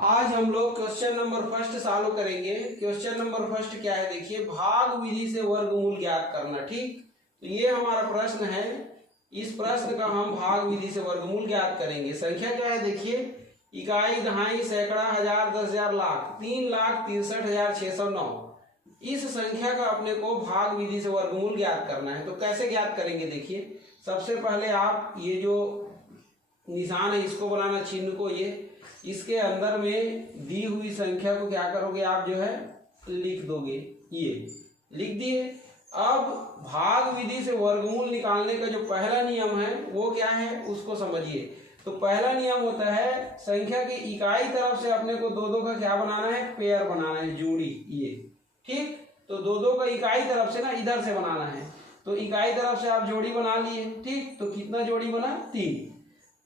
आज हम लोग क्वेश्चन नंबर फर्स्ट सॉल्व करेंगे। क्वेश्चन नंबर फर्स्ट क्या है देखिए, भाग विधि से वर्गमूल ज्ञात करना। ठीक, तो ये हमारा प्रश्न है। इस प्रश्न का हम भाग विधि से वर्गमूल ज्ञात करेंगे। संख्या क्या है देखिए, इकाई, दहाई, सैकड़ा, हजार, 10,000, लाख, 3,63,609। इस संख्या का अपने को भाग विधि से वर्गमूल ज्ञात करना है। तो कैसे ज्ञात करेंगे देखिए, सबसे पहले आप ये जो निशान है इसको बनाना, चिन्ह को, ये इसके अंदर में दी हुई संख्या को क्या करोगे आप, जो है लिख दोगे। ये लिख दिए। अब भाग विधि से वर्गमूल निकालने का जो पहला नियम है वो क्या है उसको समझिए। तो पहला नियम होता है, संख्या की इकाई तरफ से अपने को दो दो का क्या बनाना है, पेयर बनाना है, जोड़ी। ये ठीक, तो दो दो का इकाई तरफ से ना इधर से बनाना है। तो इकाई तरफ से आप जोड़ी बना लिए। ठीक, तो कितना जोड़ी बना, 3।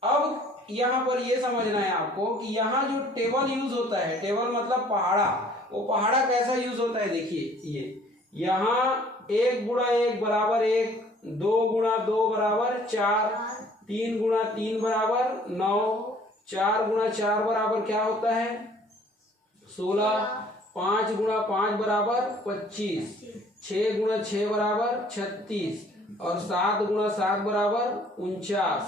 अब यहाँ पर ये समझना है आपको कि यहाँ जो टेबल यूज होता है, टेबल मतलब पहाड़ा, वो पहाड़ा कैसा यूज होता है देखिए। ये यहाँ 1 गुणा 1 बराबर 1, 2 गुणा 2 बराबर 4, 3 गुणा 3 बराबर 9, 4 गुणा 4 बराबर क्या होता है 16, 5 गुणा 5 बराबर 25, 6 गुणा 6 बराबर 36, और 7 गुणा 7 बराबर 49,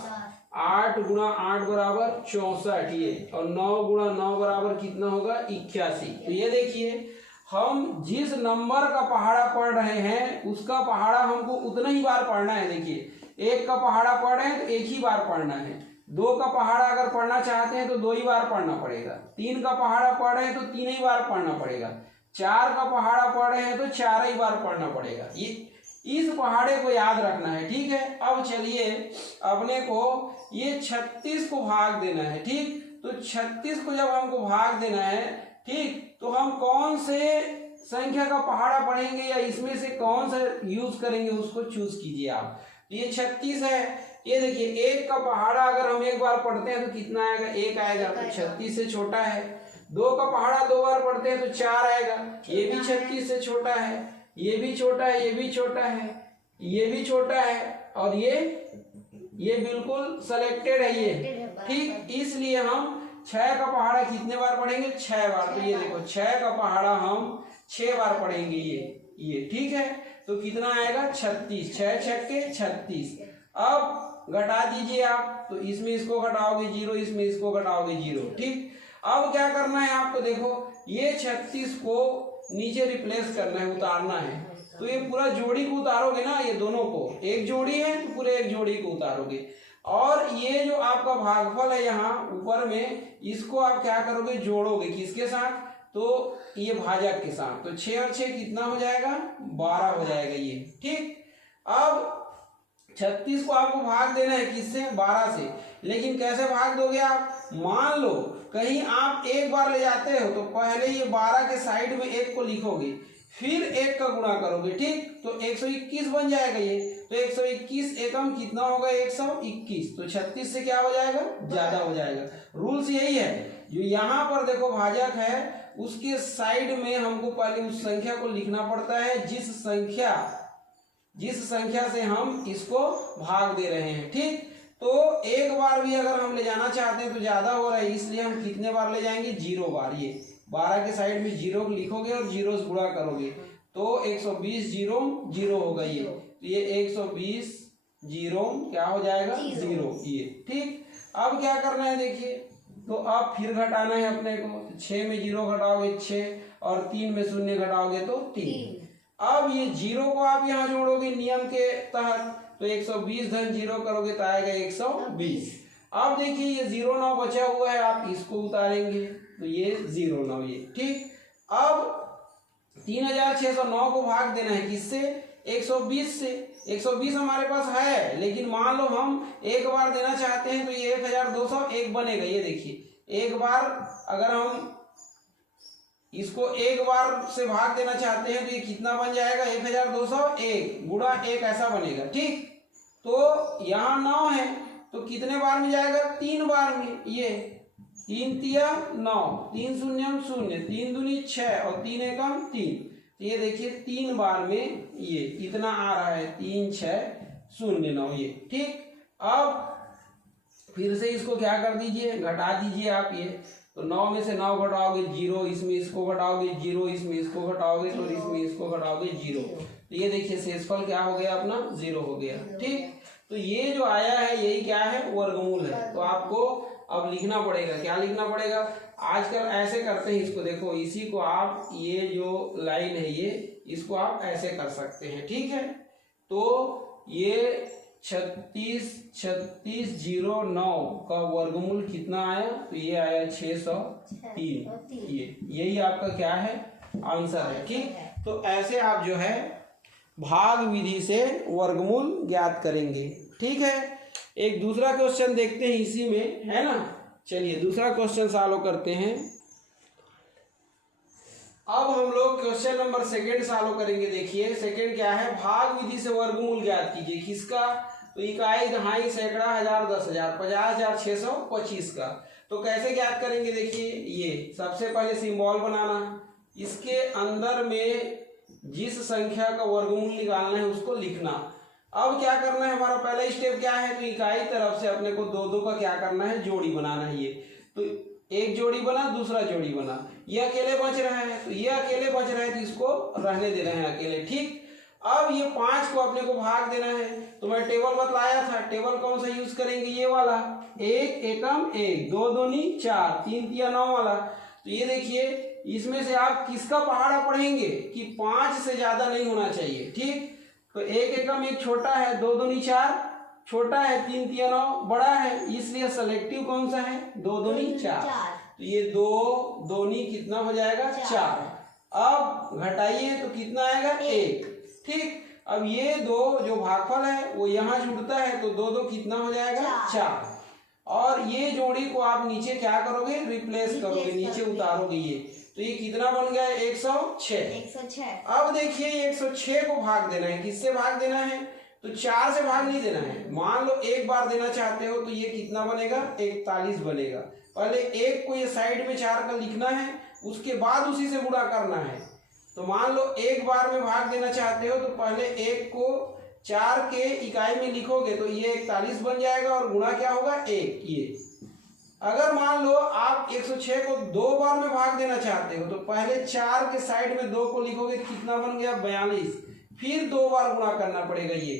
8 गुणा 8 बराबर 64, ये, और 9 गुणा 9 बराबर कितना होगा 81। तो ये देखिए, हम जिस नंबर का पहाड़ा पढ़ रहे हैं उसका पहाड़ा हमको उतना ही बार पढ़ना है। देखिए, 1 का पहाड़ा पढ़ रहे हैं तो 1 ही बार पढ़ना है। 2 का पहाड़ा अगर पढ़ना चाहते हैं तो 2 ही बार पढ़ना पड़ेगा। 3 का पहाड़ा पढ़ रहे हैं तो 3 ही बार पढ़ना पड़ेगा। 4 का पहाड़ा पढ़ रहे हैं तो 4 ही बार पढ़ना पड़ेगा। ये इस पहाड़े को याद रखना है। ठीक है, अब चलिए अपने को ये 36 को भाग देना है। ठीक, तो 36 को जब हमको भाग देना है, ठीक, तो हम कौन से संख्या का पहाड़ा पढ़ेंगे या इसमें से कौन सा यूज करेंगे उसको चूज कीजिए आप। तो ये 36 है। ये देखिए, 1 का पहाड़ा अगर हम एक बार पढ़ते हैं तो कितना आएगा, 1 आएगा, तो 36 से छोटा है। 2 का पहाड़ा 2 बार पढ़ते हैं तो 4 आएगा, ये भी 36 से छोटा है। ये भी छोटा है, ये भी छोटा है, ये भी छोटा है, और ये बिल्कुल सेलेक्टेड है ये। ठीक, इसलिए हम 6 का पहाड़ा कितने बार पढ़ेंगे, 6 बार। तो ये देखो, 6 का पहाड़ा हम 6 बार पढ़ेंगे ये। ठीक है, तो कितना आएगा 36, 6 छक्के 36। अब घटा दीजिए आप, तो इसमें इसको घटाओगे 0, इसमें इसको घटाओगे 0। ठीक, अब क्या करना है आपको, देखो ये 36 को नीचे रिप्लेस करना है, उतारना है। तो ये पूरा जोड़ी को उतारोगे ना, ये दोनों को, एक जोड़ी है तो पूरे एक जोड़ी को उतारोगे। और ये जो आपका भागफल है यहाँ ऊपर में, इसको आप क्या करोगे, जोड़ोगे किसके साथ, तो ये भाजक के साथ। तो 6 और 6 कितना हो जाएगा, 12 हो जाएगा ये। ठीक, अब 36 को आपको भाग देना है किससे, 12 से। लेकिन कैसे भाग दोगे आप, मान लो कहीं आप एक बार ले जाते हो तो पहले ये 12 के साइड में 1 को लिखोगे, फिर 1 का गुणा करोगे। ठीक, तो 121 बन जाएगा ये। तो 121 एकम कितना होगा, 121। तो 36 से क्या हो जाएगा, ज्यादा हो जाएगा। रूल्स यही है, जो यहाँ पर देखो भाजक है उसके साइड में हमको पहले उस संख्या को लिखना पड़ता है जिस संख्या से हम इसको भाग दे रहे हैं। ठीक, तो एक बार भी अगर हम ले जाना चाहते हैं तो ज्यादा हो रहा है, इसलिए हम कितने बार ले जाएंगे, 0 बार। ये 12 के साइड में 0 लिखोगे और 0 से गुणा करोगे तो 120 0 0 होगा ये। तो ये 120 0 क्या हो जाएगा, 0 ये। ठीक, अब क्या करना है देखिए, तो अब फिर घटाना है अपने को। 6 में 0 घटाओगे 6, और 3 में 0 घटाओगे तो 3। अब ये 0 को आप यहाँ जोड़ोगे नियम के तहत, तो 120 धन 0 करोगे तो आएगा 120। अब देखिए ये 0 9 बचा हुआ है, आप इसको उतारेंगे तो ये 0 9 ये। ठीक, अब 3609 को भाग देना है किससे, 120 से। 120 हमारे पास है, लेकिन मान लो हम एक बार देना चाहते हैं तो ये 1201 बनेगा। ये देखिए, एक बार अगर हम इसको एक बार से भाग देना चाहते हैं तो ये कितना बन जाएगा, 1201 गुणा 1 ऐसा बनेगा। ठीक, तो यहाँ 9 है तो कितने बार में जाएगा, 3 बार में। ये 3 तिया 9, 3 शून्यम 0, 3 दूनी 6, और 3 एकम 3। तो ये देखिए 3 बार में ये इतना आ रहा है, 3 6 0 9 ये। ठीक, अब फिर से इसको क्या कर दीजिए, घटा दीजिए आप ये। तो 9 में से 9 घटाओगे 0, इसमें इसको घटाओगे 0, इसमें इसको घटाओगे तो इसमें इसको घटाओगे 0। तो ये देखिए शेषफल क्या हो गया अपना 0 हो गया। ठीक, तो ये जो आया है यही क्या है वर्गमूल है। तो आपको अब लिखना पड़ेगा, क्या लिखना पड़ेगा, आजकल ऐसे करते हैं इसको, देखो इसी को आप ये जो लाइन है ये इसको आप ऐसे कर सकते हैं। ठीक है, तो ये 36,36,09 का वर्गमूल कितना आया, तो ये आया 603। यही आपका क्या है आंसर है। ठीक, तो ऐसे आप जो है भाग विधि से वर्गमूल ज्ञात करेंगे। ठीक है, एक दूसरा क्वेश्चन देखते हैं इसी में, है ना। चलिए दूसरा क्वेश्चन सॉल्व करते हैं। अब हम लोग क्वेश्चन नंबर सेकंड सॉल्व करेंगे। देखिए सेकंड क्या है, भाग विधि से वर्गमूल ज्ञात कीजिए। किसका, तो इकाई, दहाई, सैकड़ा, हजार, 10,000, 50,000, 625 का। तो कैसे ज्ञात करेंगे, देखिए ये सबसे पहले सिंबल बनाना, इसके अंदर में जिस संख्या का वर्गमूल निकालना है उसको लिखना। अब क्या करना है, हमारा पहला स्टेप क्या है, तो इकाई तरफ से अपने को 2-2 का क्या करना है, जोड़ी बनाना है। ये तो एक जोड़ी बना, दूसरा जोड़ी बना, ये अकेले बच रहा है, तो ये अकेले बच रहा है तो इसको रहने दे रहे हैं अकेले। ठीक, अब ये 5 को अपने को भाग देना है। तो मैं टेबल बतलाया था, टेबल कौन सा यूज करेंगे, ये वाला, 1 एकम 1, 2 दूनी 4, 3 तिया 9 वाला। तो ये देखिए इसमें से आप किसका पहाड़ा पढ़ेंगे कि 5 से ज्यादा नहीं होना चाहिए। ठीक, तो 1 एकम 1 छोटा है, 2 दूनी 4 छोटा है, 3 तिया 9 बड़ा है, इसलिए सेलेक्टिव कौन सा है, 2 दूनी 4। तो ये 2 दूनी कितना हो जाएगा 4। अब घटाइए तो कितना आएगा 1। ठीक, अब ये 2 जो भागफल है वो यहाँ जुड़ता है तो 2 2 कितना हो जाएगा 4। और ये जोड़ी को आप नीचे क्या करोगे, रिप्लेस करोगे, नीचे उतारोगे ये, तो ये कितना बन गया 106। अब देखिए 106 को भाग देना है, किससे भाग देना है, तो 4 से भाग नहीं देना है। मान लो एक बार देना चाहते हो तो ये कितना बनेगा 41 बनेगा। पहले 1 को ये साइड में 4 का लिखना है, उसके बाद उसी से गुणा करना है। तो मान लो एक बार में भाग देना चाहते हो तो पहले 1 को 4 के इकाई में लिखोगे तो ये 41 बन जाएगा और गुणा क्या होगा 1। ये अगर मान लो आप 106 को 2 बार में भाग देना चाहते हो तो पहले 4 के साइड में 2 को लिखोगे, कितना बन गया 42, फिर 2 बार गुणा करना पड़ेगा ये।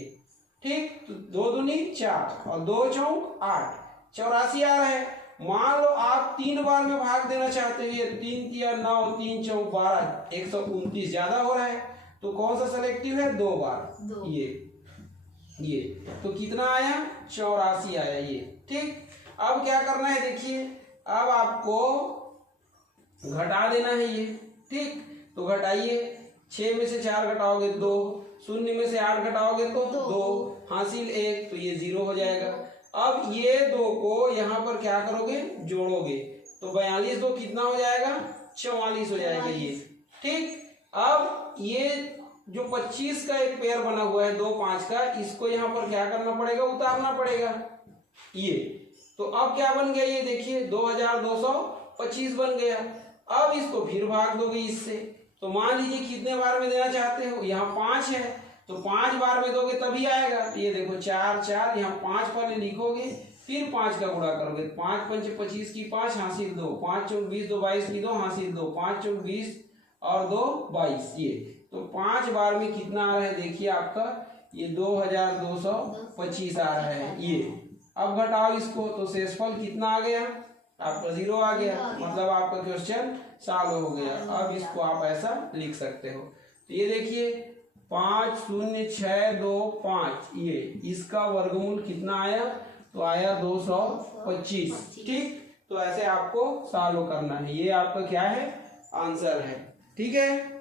ठीक, तो 2 दूनी 4 और 2 चौक 8, 84 आ रहा है। मान लो आप 3 बार में भाग देना चाहते हो, ये 3 तिया 9, 3 चौक 12, 129 ज्यादा हो रहा है, तो कौन सा सेलेक्टिव है 2 बार, ये तो कितना आया 84 आया ये। ठीक, अब क्या करना है, देखिए अब आपको घटा देना है ये। ठीक, तो घटाइए, 6 में से 4 घटाओगे 2, 0 में से 8 घटाओगे तो 2, हासिल 1, तो ये 0 हो जाएगा। अब ये 2 को यहाँ पर क्या करोगे, जोड़ोगे, तो 42 2 कितना हो जाएगा 44 हो जाएगा ये। ठीक, अब ये जो 25 का एक पेयर बना हुआ है 2 5 का, इसको यहाँ पर क्या करना पड़ेगा, उतारना पड़ेगा ये। तो अब क्या बन गया, ये देखिए 2225 बन गया। अब इसको फिर भाग दोगे इससे, तो मान लीजिए कितने बार में देना चाहते हो, यहाँ 5 है तो 5 बार में दोगे तभी आएगा। तो ये देखो 4 4, यहाँ 5 पहले लिखोगे, फिर 5 का गुणा करोगे, 5 पंच 25 की 5 हासिल 2, 5 चौक 20, 2 22 की 2 हासिल 2, 5 चौक 20 और 2 22, ये तो 5 बार में कितना आ रहा है, देखिए आपका ये 2225 आ रहा है ये। अब घटाओ इसको तो शेषफल कितना आ गया, आपका 0 आ गया, मतलब आपका क्वेश्चन सॉल्व हो गया। अब इसको आप ऐसा लिख सकते हो। तो ये देखिए 50625, ये इसका वर्गमूल कितना आया, तो आया 225। ठीक, तो ऐसे आपको सॉल्व करना है, ये आपका क्या है आंसर है। ठीक है।